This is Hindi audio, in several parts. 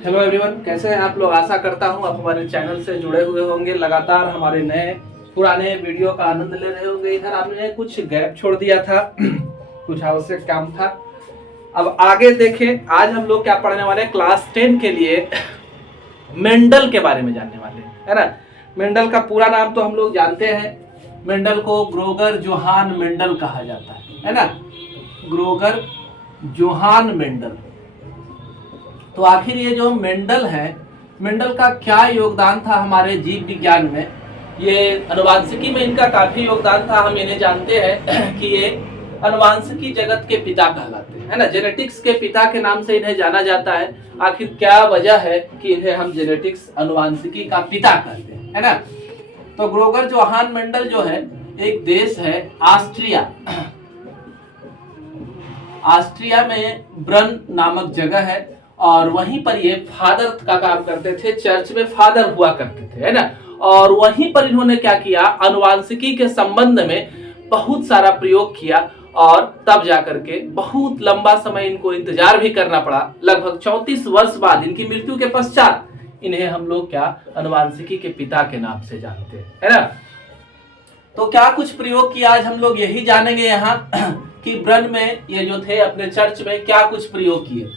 हेलो एवरीवन, कैसे हैं आप लोग। आशा करता हूं आप हमारे चैनल से जुड़े हुए होंगे, लगातार हमारे नए पुराने वीडियो का आनंद ले रहे होंगे। इधर आपने कुछ गैप छोड़ दिया था कुछ आवश्यक काम था। अब आगे देखें, आज हम लोग क्या पढ़ने वाले हैं। क्लास 10 के लिए मेंडल के बारे में जानने वाले हैं, है ना। मेंडल का पूरा नाम तो हम लोग जानते हैं। मेंडल को ग्रोगर जोहान मेंडल कहा जाता है ना। ग्रोगर जोहान मेंडल। तो आखिर ये जो मेंडल है, मेंडल का क्या योगदान था हमारे जीव विज्ञान में। ये अनुवांशिकी में इनका काफी योगदान था। हम इन्हें जानते हैं कि ये अनुवांशिकी जगत के पिता कहलाते हैं, है ना। जेनेटिक्स के पिता के नाम से इन्हें जाना जाता है। आखिर क्या वजह है कि इन्हें हम जेनेटिक्स अनुवांशिकी का पिता कहते हैं, है ना। तो ग्रोगर जोहान मेंडल जो है, एक देश है ऑस्ट्रिया। ऑस्ट्रिया में ब्रन नामक जगह है और वहीं पर ये फादर का काम करते थे। चर्च में फादर हुआ करते थे, है ना। और वहीं पर इन्होंने क्या किया, अनुवांशिकी के संबंध में बहुत सारा प्रयोग किया और तब जाकर के बहुत लंबा समय इनको इंतजार भी करना पड़ा। लगभग 34 वर्ष बाद इनकी मृत्यु के पश्चात इन्हें हम लोग क्या अनुवांशिकी के पिता के नाम से जानते हैं, है ना। तो क्या कुछ प्रयोग किया, आज हम लोग यही जानेंगे यहाँ कि ब्रन में ये जो थे अपने चर्च में क्या कुछ प्रयोग किए।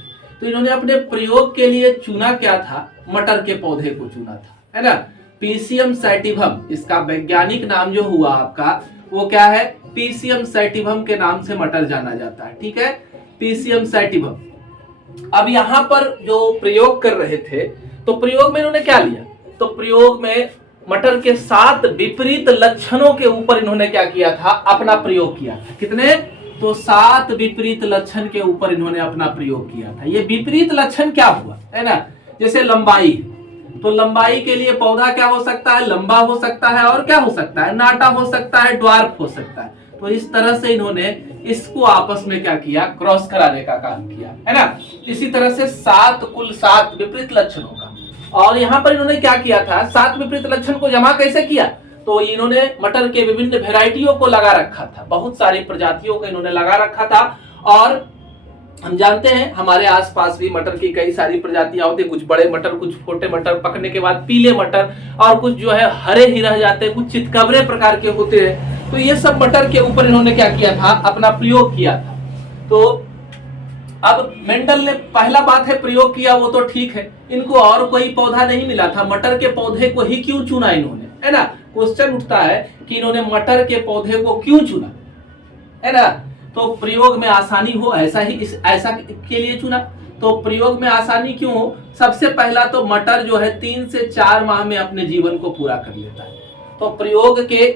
तो इन्होंने अपने प्रयोग के लिए चुना क्या था, मटर के पौधे को चुना था, है ना। पीसियम सैटिवम, इसका वैज्ञानिक नाम जो हुआ आपका वो क्या है, पीसियम सैटिवम के नाम से मटर जाना जाता है, ठीक है। पीसियम सैटिवम। अब यहाँ पर जो प्रयोग कर रहे थे, तो प्रयोग में इन्होंने क्या लिया, तो प्रयोग में मटर के 7 विपरीत लक्षणों के ऊपर इन्होंने क्या किया था, अपना प्रयोग किया था। कितने, तो 7 विपरीत लक्षण के ऊपर इन्होंने अपना प्रयोग किया था। ये विपरीत लक्षण क्या हुआ, है ना। जैसे लंबाई, तो लंबाई के लिए पौधा क्या हो सकता है, लंबा हो सकता है, और क्या हो सकता है, नाटा हो सकता है, ड्वार्फ हो सकता है। तो इस तरह से इन्होंने इसको आपस में क्या किया, क्रॉस कराने का काम किया, है ना। इसी तरह से कुल 7 विपरीत लक्षणों का। और यहाँ पर इन्होंने क्या किया था, 7 विपरीत लक्षण को जमा कैसे किया, तो इन्होंने मटर के विभिन्न वेराइटियों को लगा रखा था, बहुत सारी प्रजातियों को इन्होंने लगा रखा था। और हम जानते हैं हमारे आसपास भी मटर की कई सारी प्रजातियां होती है, कुछ बड़े मटर, कुछ छोटे मटर, पकने के बाद पीले मटर, और कुछ जो है हरे ही रह जाते हैं, कुछ चितकबरे प्रकार के होते हैं। तो ये सब मटर के ऊपर इन्होंने क्या किया था, अपना प्रयोग किया था। तो अब मेंडल ने पहला बात है प्रयोग किया, वो तो ठीक है, इनको और कोई पौधा नहीं मिला था, मटर के पौधे को ही क्यों चुना इन्होंने, है ना। क्वेश्चन उठता है कि इन्होंने मटर के पौधे को क्यों चुना, है ना। तो प्रयोग में आसानी हो, ऐसा के लिए चुना। तो प्रयोग में आसानी क्यों हो, सबसे पहला तो मटर जो है 3 से 4 माह में अपने जीवन को पूरा कर लेता है। तो प्रयोग के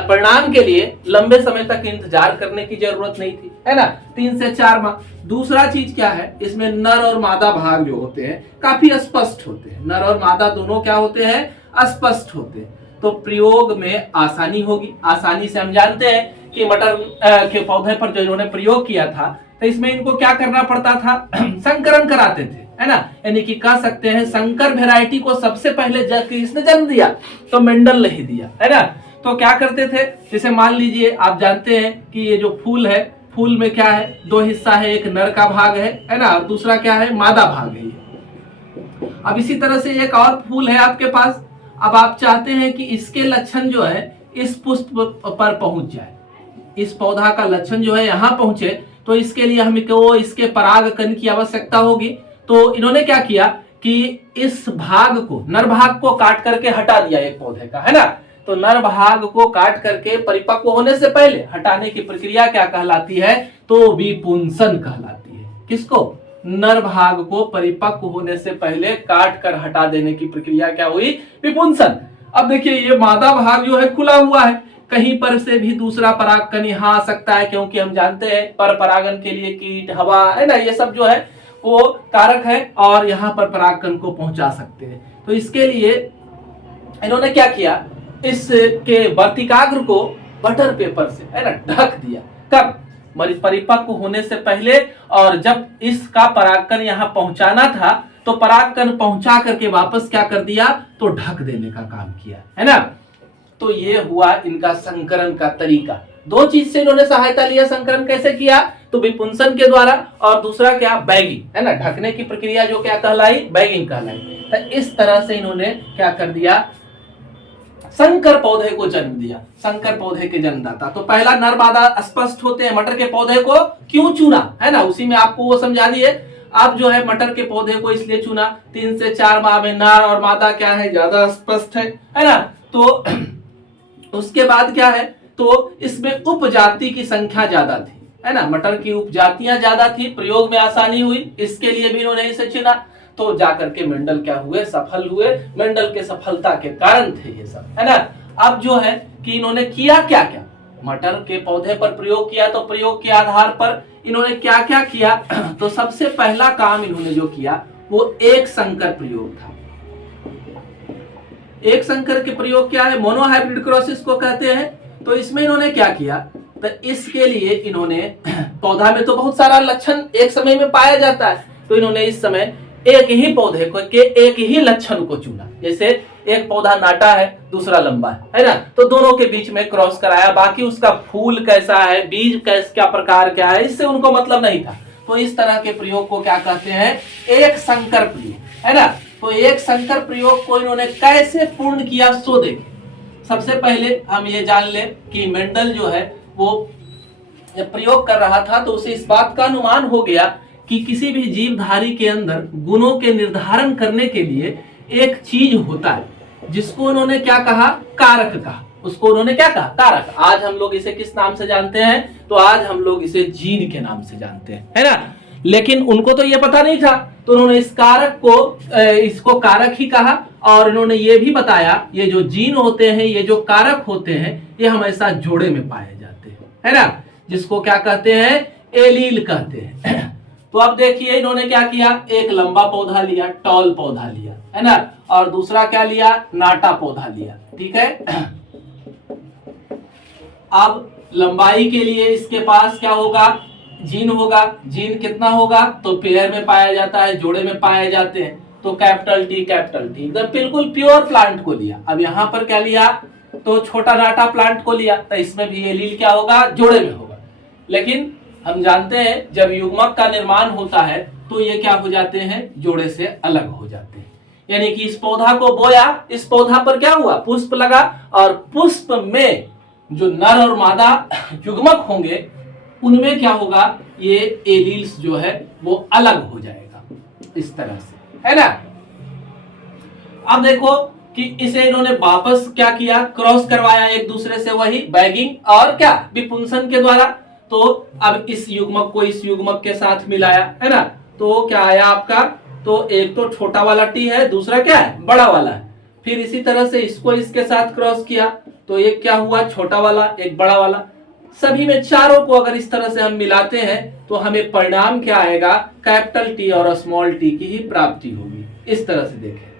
परिणाम के लिए लंबे समय तक इंतजार करने की जरूरत नहीं थी, है ना, 3 से 4 माह। दूसरा चीज क्या है, इसमें नर और मादा भाग जो होते हैं काफी स्पष्ट होते हैं। नर और मादा दोनों क्या होते हैं, स्पष्ट होते हैं। तो प्रयोग में आसानी होगी। आसानी से हम जानते हैं कि मटर के पौधे पर जो इन्होंने प्रयोग किया था, तो इसमें इनको क्या करना पड़ता था, संकरण कराते थे, है ना। यानी कि कह सकते हैं संकर वैरायटी को सबसे पहले किसने जन्म दिया, तो मेंडल ने ही दिया, है ना। तो क्या करते थे, जैसे मान लीजिए आप जानते हैं कि ये जो फूल है, फूल में क्या है, 2 हिस्सा है, एक नर का भाग है ना, और दूसरा क्या है, मादा भाग है। अब इसी तरह से एक और फूल है आपके पास। अब आप चाहते हैं कि इसके लक्षण जो है इस पुष्प पर पहुंच जाए, इस पौधा का लक्षण जो है यहाँ पहुंचे, तो इसके लिए हमको इसके परागकण की आवश्यकता होगी। तो इन्होंने क्या किया कि इस भाग को, नर भाग को काट करके हटा दिया एक पौधे का, है ना। तो नर भाग को काट करके परिपक्व होने से पहले हटाने की प्रक्रिया क्या कहलाती है, तो विपुंसन कहलाती है। किसको, नर भाग को परिपक्व होने से पहले काट कर हटा देने की प्रक्रिया क्या हुई, विपुंसन। अब देखिए ये मादा भाग जो है खुला हुआ है, कहीं पर से भी दूसरा परागकण यहाँ आ सकता है, क्योंकि हम जानते हैं पर परागन के लिए कीट, हवा, है ना, ये सब जो है वो कारक है और यहाँ पर परागकण को पहुंचा सकते हैं। तो इसके लिए इन्होंने क्या किया, इसके वर्तिकाग्र को बटर पेपर से, है ना, ढक दिया। कब, परिपक्व होने से पहले, और जब इसका परागकण यहाँ पहुंचाना था तो परागकण पहुंचा करके वापस क्या कर दिया, तो ढक देने का काम किया, है ना। तो ये हुआ इनका संकरण का तरीका। 2 चीज से इन्होंने सहायता लिया। संकरण कैसे किया, तो विपुंसन के द्वारा, और दूसरा क्या, बैगिंग, है ना, ढकने की प्रक्रिया जो क्या कहलाई, बैगिंग कहलाई। तो इस तरह से इन्होंने क्या कर दिया, संकर पौधे को जन्म दिया, संकर पौधे के जन्मदाता। तो पहला नर मादा स्पष्ट होते हैं, मटर के पौधे को क्यों चुना, है ना, उसी में आपको वो समझा दिए। अब जो है मटर के पौधे को इसलिए चुना 3 से 4 माह में नर और मादा क्या है, ज्यादा स्पष्ट है ना। तो उसके बाद क्या है, तो इसमें उपजाति की संख्या ज्यादा थी, है ना, मटर की उपजातियां ज्यादा थी, प्रयोग में आसानी हुई, इसके लिए भी इन्होंने इसे चुना। तो जाकर के मेंडल क्या हुए, सफल हुए। मेंडल के सफलता के कारण थे ये सब, है ना। अब जो है कि इन्होंने किया क्या क्या, मटर के पौधे पर प्रयोग किया, तो प्रयोग के आधार पर इन्होंने क्या क्या किया। तो सबसे पहला काम इन्होंने जो किया वो एक संकर प्रयोग था। एक संकर के प्रयोग क्या है, मोनोहाइब्रिड क्रॉसिस को कहते हैं। तो इसमें इन्होंने क्या किया, तो इसके लिए इन्होंने पौधा में तो बहुत सारा लक्षण एक समय में पाया जाता है, तो इन्होंने इस समय एक ही पौधे को के एक ही लक्षण को चुना। जैसे एक पौधा नाटा है, दूसरा लंबा है ना, तो दोनों के बीच में क्रॉस कराया, बाकी उसका फूल कैसा है, बीज क्या प्रकार क्या है, इससे उनको मतलब नहीं था। तो इस तरह के प्रयोग को क्या कहते हैं, एक संकर प्रयोग, है ना। तो एक संकर प्रयोग को इन्होंने कैसे पूर्ण किया सो देखें। सबसे पहले हम ये जान ले कि मेंडल जो है वो जब प्रयोग कर रहा था तो उसे इस बात का अनुमान हो गया कि किसी भी जीवधारी के अंदर गुणों के निर्धारण करने के लिए एक चीज होता है, जिसको उन्होंने क्या कहा, कारक कहा। उसको उन्होंने क्या कहा, कारक। आज हम लोग इसे किस नाम से जानते हैं, तो आज हम लोग इसे जीन के नाम से जानते हैं, है ना। लेकिन उनको तो ये पता नहीं था, तो उन्होंने इस कारक को इसको कारक ही कहा। और इन्होंने ये भी बताया, ये जो जीन होते हैं, ये जो कारक होते हैं, ये हमेशा जोड़े में पाए जाते हैं, है ना, जिसको क्या कहते हैं, एलील कहते हैं। तो अब देखिए इन्होंने क्या किया, एक लंबा पौधा लिया, टॉल पौधा लिया, है ना, और दूसरा क्या लिया, नाटा पौधा लिया, ठीक है। अब लंबाई के लिए इसके पास क्या होगा, जीन होगा। जीन कितना होगा, तो पेयर में पाया जाता है, जोड़े में पाए जाते हैं। तो कैपिटल टी एकदम बिल्कुल प्योर प्लांट को लिया। अब यहाँ पर क्या लिया, तो छोटा नाटा प्लांट को लिया, तो इसमें भी एलील क्या होगा, जोड़े में होगा। लेकिन हम जानते हैं जब युग्मक का निर्माण होता है तो ये क्या हो जाते हैं, जोड़े से अलग हो जाते हैं। यानी कि इस पौधा को बोया, इस पौधा पर क्या हुआ, पुष्प लगा, और पुष्प में जो नर और मादा युग्मक होंगे उनमें क्या होगा, ये एलील्स जो है वो अलग हो जाएगा, इस तरह से, है ना। अब देखो कि इसे इन्होंने वापस क्या किया, क्रॉस करवाया एक दूसरे से, वही बैगिंग और क्या, विपुंसन के द्वारा। तो अब इस युग्मक को इस युग्मक के साथ मिलाया, है ना, तो क्या आया आपका, तो एक तो छोटा वाला टी है, दूसरा क्या है, बड़ा वाला है। फिर इसी तरह से इसको इसके साथ क्रॉस किया, तो एक क्या हुआ, छोटा वाला, एक बड़ा वाला। सभी में चारों को अगर इस तरह से हम मिलाते हैं तो हमें परिणाम क्या आएगा, कैपिटल टी और स्मॉल टी की ही प्राप्ति होगी। इस तरह से देखें।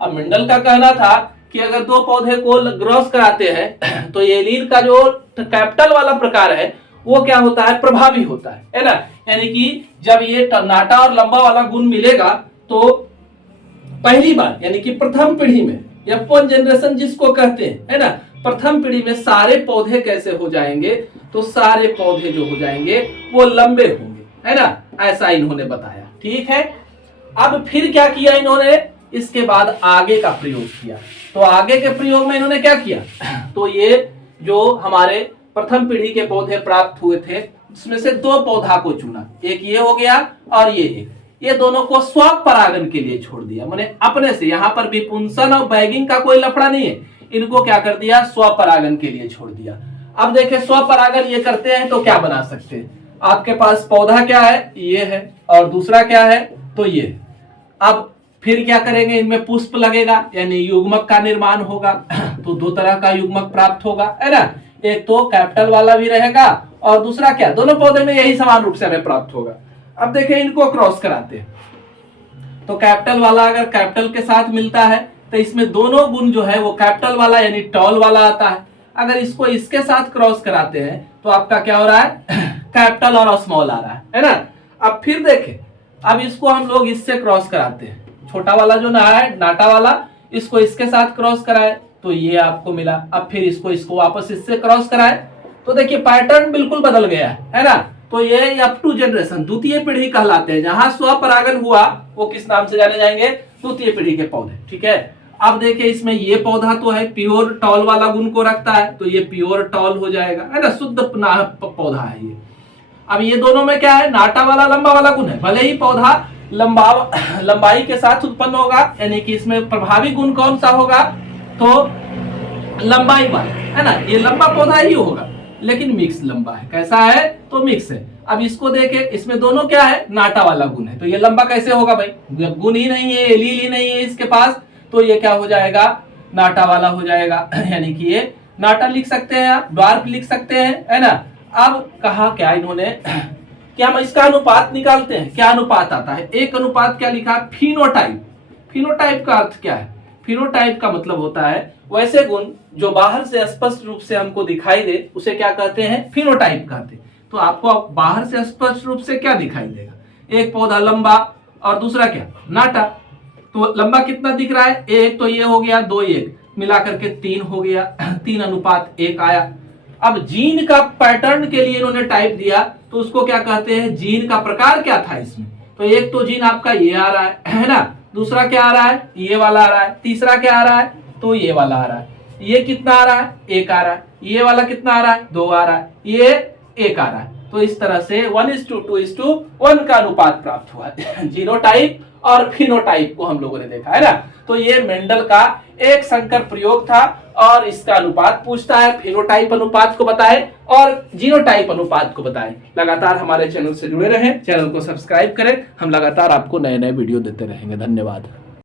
अब मेंडल का कहना था कि अगर दो पौधे को क्रॉस कराते हैं तो एलील का जो कैपिटल वाला प्रकार है वो क्या होता है, प्रभावी होता है ना। यानी कि जब ये नाटा और लंबा वाला गुण मिलेगा तो पहली बार, यानी कि प्रथम पीढ़ी में, F1 जनरेशन जिसको कहते हैं, है ना, प्रथम पीढ़ी में सारे पौधे कैसे हो जाएंगे, तो सारे पौधे जो हो जाएंगे वो लंबे होंगे, है ना, ऐसा इन्होंने बताया, ठीक है। अब फिर क्या किया इन्होंने, इसके बाद आगे का प्रयोग किया। तो आगे के प्रयोग में इन्होंने क्या किया, तो ये जो हमारे प्रथम पीढ़ी के पौधे प्राप्त हुए थे उसमें से दो पौधा को चुना, एक ये हो गया और ये दोनों को स्वपरागण के लिए छोड़ दिया, माने अपने से। यहाँ पर विपुंसन और बैगिंग का कोई लफड़ा नहीं है, इनको क्या कर दिया, स्वपरागण के लिए छोड़ दिया। अब देखें स्वपरागण ये करते हैं तो क्या बना सकते हैं, आपके पास पौधा क्या है, ये है, और दूसरा क्या है, तो ये। अब फिर क्या करेंगे, इनमें पुष्प लगेगा, यानी युग्मक का निर्माण होगा। तो दो तरह का युग्मक प्राप्त होगा, है ना, एक तो कैपिटल वाला भी रहेगा और दूसरा क्या, दोनों पौधे में यही समान रूप से हमें प्राप्त होगा। अब देखें इनको क्रॉस कराते हैं, तो कैपिटल वाला अगर कैपिटल के साथ मिलता है तो इसमें दोनों गुण जो है वो कैपिटल वाला यानी टॉल वाला आता है। अगर इसको इसके साथ क्रॉस कराते हैं तो आपका क्या हो रहा है, कैपिटल और स्मॉल आ रहा है ना। अब फिर देखें, अब इसको हम लोग इससे क्रॉस कराते हैं, छोटा वाला जो ना है नाटा वाला, इसको इसके साथ क्रॉस कराए तो ये आपको मिला। अब फिर इसको वापस इससे क्रॉस कराए तो देखिए पैटर्न बिल्कुल बदल गया है ना। तो ये F2 जनरेशन द्वितीय पीढ़ी कहलाते हैं। जहां स्वपरागन हुआ वो किस नाम से जाने जाएंगे? द्वितीय पीढ़ी के पौधे। ठीक है, अब देखिए इसमें ये पौधा तो है प्योर टॉल वाला गुण को रखता है, तो ये प्योर टॉल हो जाएगा, है ना, शुद्ध पौधा है ये। अब ये दोनों में क्या है? नाटा वाला लंबा वाला गुण है। भले ही पौधा लंबाई के साथ उत्पन्न होगा, यानी कि इसमें प्रभावी गुण कौन सा होगा? तो लंबाई वाला, है ना, ये लंबा पौधा ही होगा, लेकिन मिक्स लंबा है। कैसा है? तो मिक्स है। अब इसको देखे, इसमें दोनों क्या है? नाटा वाला गुण है, तो ये लंबा कैसे होगा भाई? जब गुण ही नहीं है, एलील ही नहीं है इसके पास, तो ये क्या हो जाएगा? नाटा वाला हो जाएगा। यानी कि ये नाटा लिख सकते हैं आप, ड्वार्फ लिख सकते हैं, है ना। अब कहा क्या इन्होंने कि हम इसका अनुपात निकालते हैं। क्या अनुपात आता है? एक अनुपात क्या लिखा? फिनोटाइप। फिनोटाइप का अर्थ क्या है? फिनोटाइप का मतलब होता है वैसे गुण जो बाहर से स्पष्ट रूप से हमको दिखाई दे, उसे क्या कहते हैं? फिनोटाइप कहते हैं। तो आपको बाहर से स्पष्ट रूप से क्या दिखाई देगा? एक पौधा लंबा और दूसरा क्या? नाटा। तो लंबा कितना दिख रहा है? एक, तो ये हो गया 2 1 मिला करके 3 हो गया, 3 अनुपात 1 आया। अब जीन का पैटर्न के लिए इन्होंने टाइप दिया, तो उसको क्या कहते हैं? जीन का प्रकार क्या था इसमें? तो एक तो जीन आपका ये आ रहा है ना, दूसरा क्या आ रहा है? ये वाला आ रहा है, तीसरा क्या आ रहा है? तो ये वाला आ रहा है। ये कितना आ रहा है? 1 आ रहा है। ये वाला कितना आ रहा है? 2 आ रहा है। ये 1 आ रहा है। तो इस तरह से 1:2:1 का अनुपात प्राप्त हुआ है। जीनोटाइप और फिनोटाइप को हम लोगों ने देखा, है ना। तो ये मेंडल का एक संकर प्रयोग था और इसका अनुपात पूछता है। फिनोटाइप अनुपात को बताए और जीनोटाइप अनुपात को बताए। लगातार हमारे चैनल से जुड़े रहें, चैनल को सब्सक्राइब करें। हम लगातार आपको नए नए वीडियो देते रहेंगे। धन्यवाद।